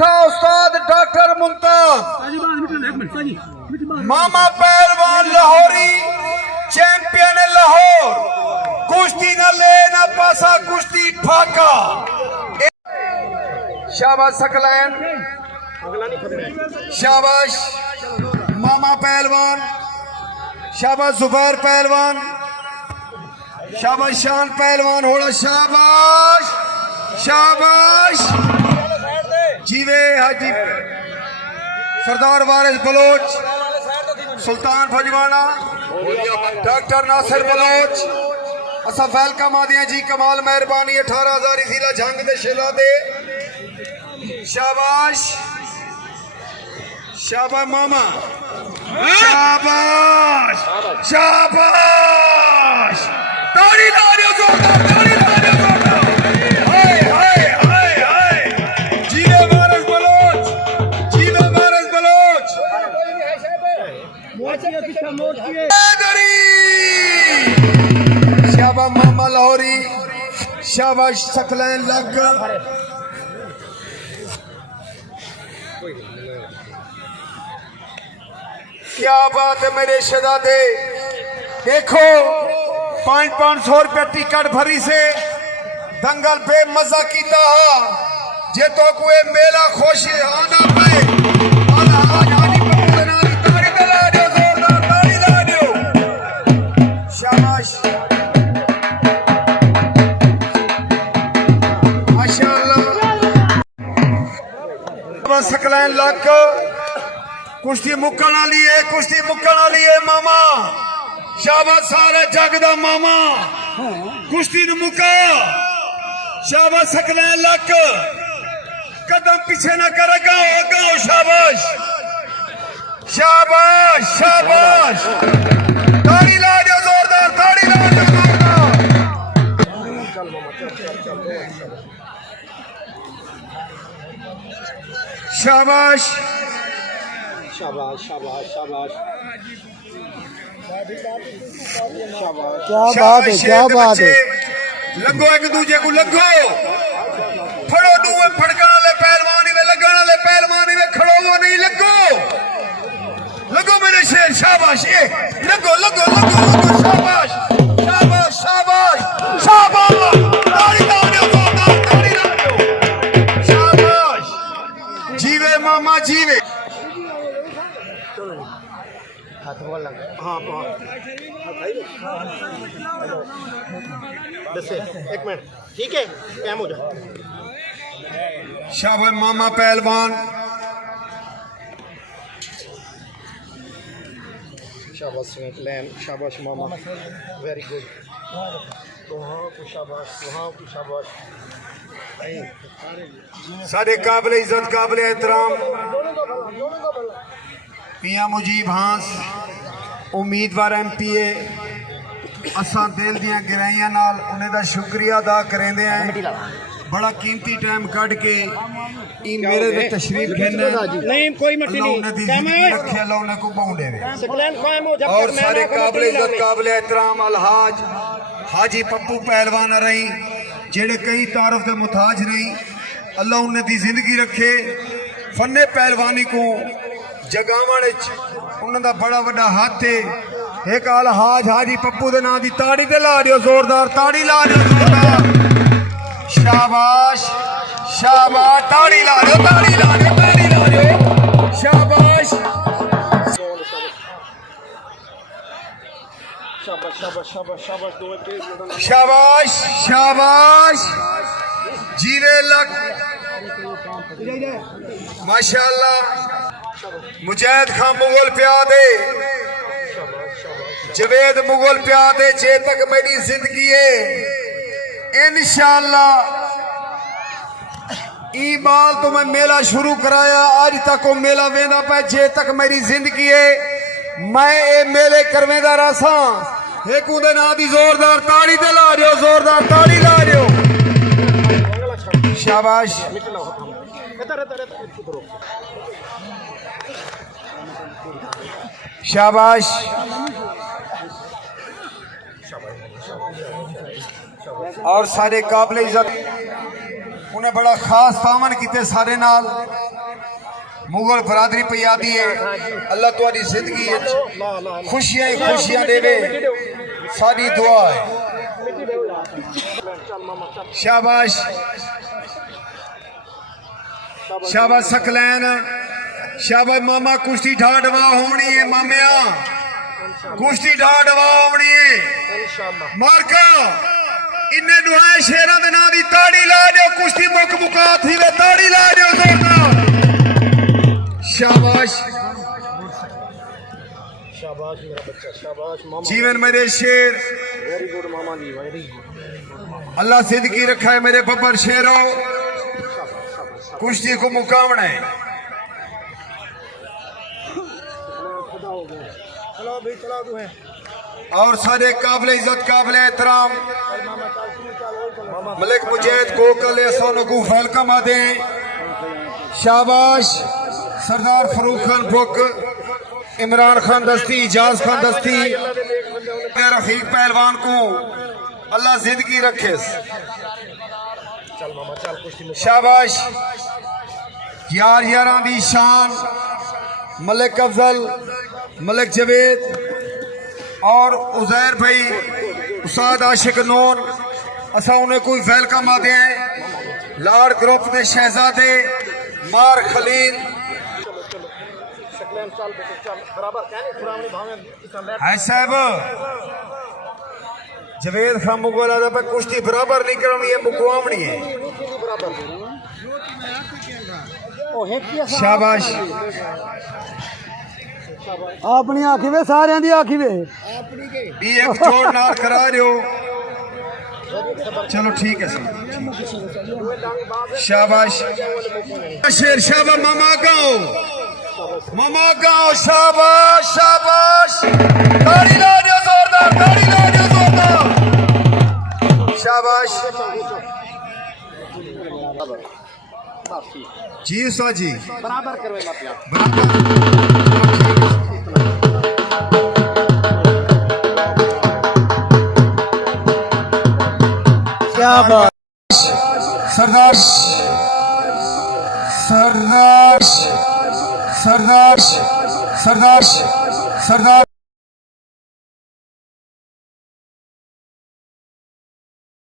ठा उस्ताद डॉक्टर मुमताज मामा पहलवान लाहौरी चैंपियन लाहौर कुश्ती न ले न पासा कुश्ती फाका। शाबाश सकलैन, शाबाश मामा पहलवान, शाबाश जुबैर पहलवान, शाबाश शान पहलवान होड़ा, शाबाश शाबाश जीवे हाजी सरदार वारिस बलोच, सुल्तान फजवाना, डॉक्टर नासिर बलोच असा वेलकम आदि जी। कमाल मेहरबानी 18,000 जिला झंग दे शिला दे। शाबाश शाबाश मामा, शाबाश शाबाश ताड़ी ला रहे हो जोरदार, ताड़ी ला रहे हो जोरदार। हाय हाय हाय हाय जीवे वारिस बलोच, जीवे वारिस बलोच। शाबाश मामा लाहौरी, शाबाश सकलैन लग। क्या बात है मेरे शहजादे। देखो 500 रुपया टिकट भरी से दंगल बेमजा कीता जे तो कोई मेला खुशी आना पे शाबाश माशाअल्लाह। सकलैन लक कुश्ती मुक्कण वाली है, कुश्ती मुक्कण वाली है मामा। शाबाश सारे जग दा मामा कुश्ती नु मुका। शाबाश सकलैन लक, कदम पीछे ना करेगा होगा। शाबाश शाबाश शाबाश ताड़ी ला दो जोरदार, ताड़ी ला दो जोरदार। शाबाश शाबाश शाबाश शाबाश क्या बात है, क्या बात है। लगो एक दूजे को लगो, फड़ो दूए फड़का ले पहलवानी में, लगाना ले पहलवानी में, खड़ो वो नहीं लगो, लगो मेरे शेर। शाबाश ये लगो लगो लगो लगो। शाबाश शाबाश शाबाश शाबाश ताड़ी ला दो जोरदार, ताड़ी ला दो। शाबाश जीवे मामा जीवे। हाँ एक मिनट ठीक है, कैम हो जाओ। शाबाश मामा पहलवान, शाबाश सकलैन, शाबाश मामा, वेरी गुड। वहाँ को शाबाश, वहाँ को शाबाश। सारे काबिल इज्जत काबिल एहतराम मियां मुजीब हांस उम्मीदवार MPA असा दिल दियां गहराइयां नाल उन्हें दा शुक्रिया अदा करेंदे हैं। बड़ा कीमती टाइम कट के मेरे दे तशरीफ घेने नहीं कोई मट्टी नहीं रखे अल्लाह उन्हें को बाउंडे सकलैन कायम हो जब और सारे काबिल इज्जत काबिल एहतराम अलहाज हाजी पप्पू पहलवान रही जेड़े कई तारफ के मुताज नहीं। अल्लाह उन्हें दी जिंदगी रखे। फन्ने पहलवानी को जगावण उन्हों का बड़ा वड्डा हाथ है। एक अलहाज हाजी पप्पू के नाम की ताड़ी ते ला दियो जोरदार, ताड़ी ला दियो जोरदार। शाबाश शाबाश ताड़ी ला दियो, ताड़ी ला दियो, ताड़ी ला दियो। शाबाश शाबाश शाबाश शाबाश शाबाश शाबाश शाबाश जीवे लक माशाअल्लाह। मुजाहिद खां मुगल प्यादे, जवेद मुगल प्यादे जे तक मेरी जिंदगी है इंशाअल्लाह। ई बाल तो मैं मेला शुरू कराया आज तक वो मेला वेंदा पे। जे तक मेरी जिंदगी है मैं ये मेले करवेंदा रहा। एक उदे नाम दी जोरदार ताड़ी ते ला रहे हो, जोरदार ताड़ी ला रहे हो। शाबाश शाबाश और सारे काबिल इज्जत उन्हें बड़ा खास तामन किते सारे नाल मुगल बरादरी पे यादी है अल्लाह तुम्हारी जिंदगी खुशियां ही खुशियां देवे सारी दुआ है शाबाश शाबाश सकलैन शाबाश मामा कुश्ती ढाडवा होनी है मामिया कुश्ती ढाडवा होनी है मारका इन्ने दुआए शेरा दे नाम दी ताड़ी ला दियो कुश्ती मुक मुका थी वे ताड़ी ला दियो जोरदार शाबाश शाबाश मेरा बच्चा शाबाश मामा जीवन मेरे शेर वेरी गुड मामा जी वेरी गुड अल्लाह जिंदगी रखा है मेरे बब्बर शेरो कुश्ती को मुकामना है चलो भाई चला तू है और सारे काबिल इज्जत काबिल एहतराम मलिक मुजैद कोकल सोनू को वेलकम आदे शाबाश सरदार फरूक खान बुक इमरान खान दस्ती इजाज खान दस्ती रफीक पहलवान को अल्लाह जिंदगी रखे चल मामा चल कुश्ती में शाबाश यार यारां दी शान मलिक अफजल मलिक जवेद और उजैर भाई उस्ताद आशिक नून असा उन्हें कोई वेलकम आते हैं लाड ग्रुप के शहजादे मार खलील सकलैन चल बेटे चल बराबर कहने खुरावनी भावे चल है साहब जवेद खान मुगल आदा पे कुश्ती बराबर नहीं करनी है मुकवामनी है बराबर ओ हेकिया शाबाश अपनी आखी वे सारे दी आखी वे भी एक जोड़ नाल करा रहे हो चलो ठीक है सर शाबाश शेर शाबाश मामा गाँव शाबाश शाबाश ताड़ी ला दियो जोरदार ताड़ी ला दियो जोरदार शाबाश जी उस्ताद जी बराबर करवे मत यार क्या बात सरदार सरदार सरदार सरदार सरदार